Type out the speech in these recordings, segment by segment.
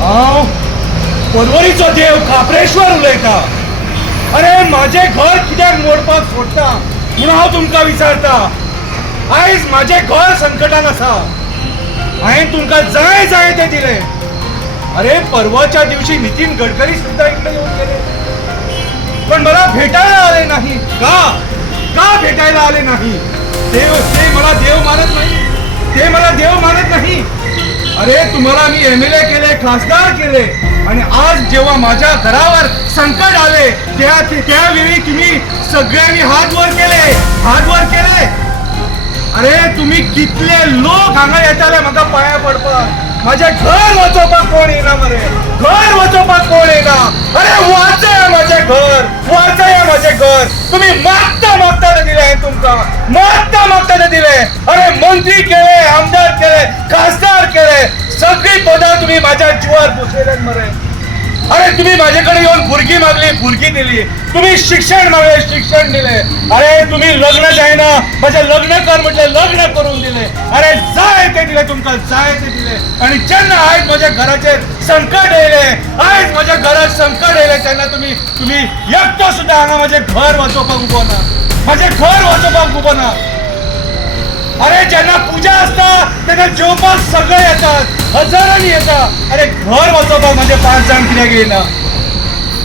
हांव परवरीचो देव खापरेश्वर उलयता. अरे माझे घर कित्याक मोडपाक सोडटा म्हणून हांव तुमकां विचारता. आयज माझे घर संकटान आसा. हांवें तुमकां जाय जाय तें दिलें. अरे परवाच्या दिवशी नितीन गडकरी सुद्धा इकडे येऊन गेले, पण मला भेटायला आले नाही. का भेटायला आले नाही? ते मला देव मानत नाही. ते मला देव मानत नाही. अरे तुम्हाला मी MLA केले, खासदार केले, आणि आज जेव्हा माझ्या घरावर संकट आले त्यावेळी तुम्ही सगळ्यांनी हात वर केले. अरे तुम्ही कितले लोक हांगा येताले म्हाका पाया पडपाक. माझे घर वाचोवपाक कोण येना मरे. घर वाचोवपाक कोण येना. अरे वाचया माझे घर. तुम्ही मागता ते दिले तुमका. मागता ते दिले. अरे मंत्री केले, आमदार केले, खासदार केले, सगळी पदां तुम्ही माझ्या जीवार पुसलेल्यात मरे. अरे तुम्ही माझ्याकडे येऊन भुरगी मागली, भुरगी दिली. तुम्ही शिक्षण मागले, शिक्षण दिले. अरे तुम्ही लग्न जायना, माझे लग्न कर म्हटले, लग्न करून दिले. अरे जाय ते दिले तुमका, जाय ते दिले. आणि जेन्ना आयज माझ्या घराचेर संकट येयले, आयज माझ्या घरात संकट येयले, तेन्ना तुम्ही एकटो सुद्धा हांगा माझे घर वाचोवपाक उबो ना. माझे घर वाचोवपाक उबो ना. अरे ज्यांना पूजा असता त्यांना जेवपाक सगळे येतात, हजारांनी येतात. अरे घर वाचोवपाक माझे 5 जाण कित्याक येयना?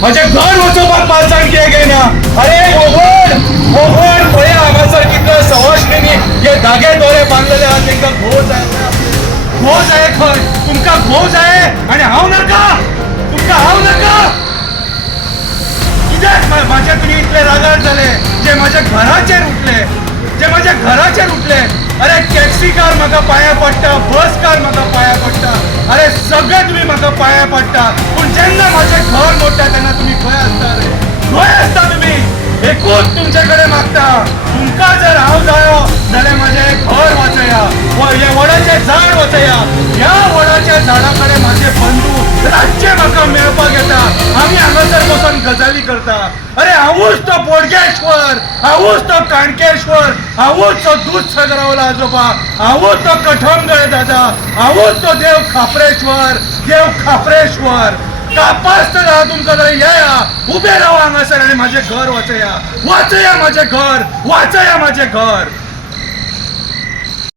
माझे घर वाचोवपाक 5 जाण कित्याक येयना? अरे ओव्हर पळया हांगासर कितलो सवाश्णींनी हे धागे दोरे बांदलेले आहात. तांकां घोव जाय खंय? तुमकां घोव जाय आनी हांव नाका? तुमकां हांव नाका? कित्याक माझे तुम्ही इतले रागार जाले जे माझ्या घराचेर उठले? अरे टॅक्सी कार म्हाका पाया पडटा, बस कार म्हाका पाया पडटा. अरे सगळे तुम्ही म्हाका पाया पडटा, पूण जेन्ना माझे घर मोडटा तेन्ना तुम्ही खंय आसता रे? खंय आसता तुम्ही? एकूच तुमचे कडेन मागता. तुमकां जर हांव जायो जाल्यार माझे घर वाचया, हे वडाचे झाड वाचया. ह्या वडाच्या झाडा कडेन माझे बंधू रातचे म्हाका मेळपाक येता. आमी हांगासर बसून गजाली करता. अरे हांवूच तो बोडगेश्वर, हांवूच तो काणकेश्वर, हांवूच तो दूधसागरावला आजोबा, हांवूच तो कठमगळे दादा, हांवूच तो देव खापरेश्वर. कापास तर तुमकां जाल्यार येया, उबे रावा हांगासर आनी माझे घर वाचया माझे घर.